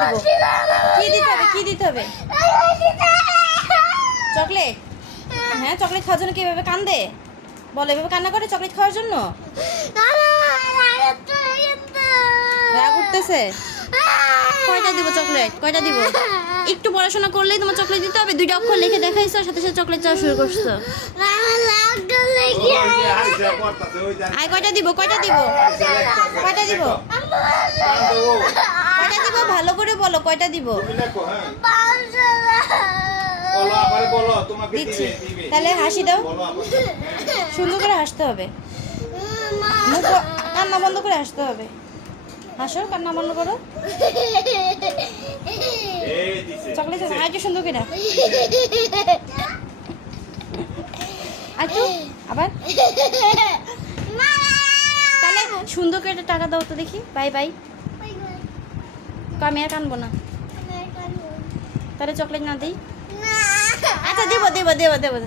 দিব। কি দিতে হবে, কি দিতে হবে? চকলেট? হ্যাঁ, চকলেট খাওয়ার জন্য কিভাবে কান্দে বলো? এভাবে কান্না করে চকলেট খাওয়ার জন্য? রাগ উঠতেছে? কয়টা দিব চকলেট? কয়টা দিব? একটু পড়াশোনা করলেই তোমার চকলেট দিতে হবে? 2টা অক্ষর লিখে দেখাইছো, সাথে সাথে চকলেট চাওয়া শুরু করছো। আয় কয়টা দিব? কয়টা দিব? কয়টা দিব? কয়টা দিব? ভালো করে বলো, কয়টা দিব? দিচ্ছি। তাহলে হাসি দাও, সুন্দর করে হাসতে হবে, মুখ কান্না বন্ধ করে হাসতে হবে। হাসো, কান্না বন্ধ করো। চকলেট আরেকটু সুন্দর করে আরেকটু আবার। তাহলে সুন্দর করে টাকা দাও তো দেখি। Bye bye. আমি আর কানবো না। তাহলে চকলেট না দিই? আচ্ছা দেবো দেবো দেবো দেবো।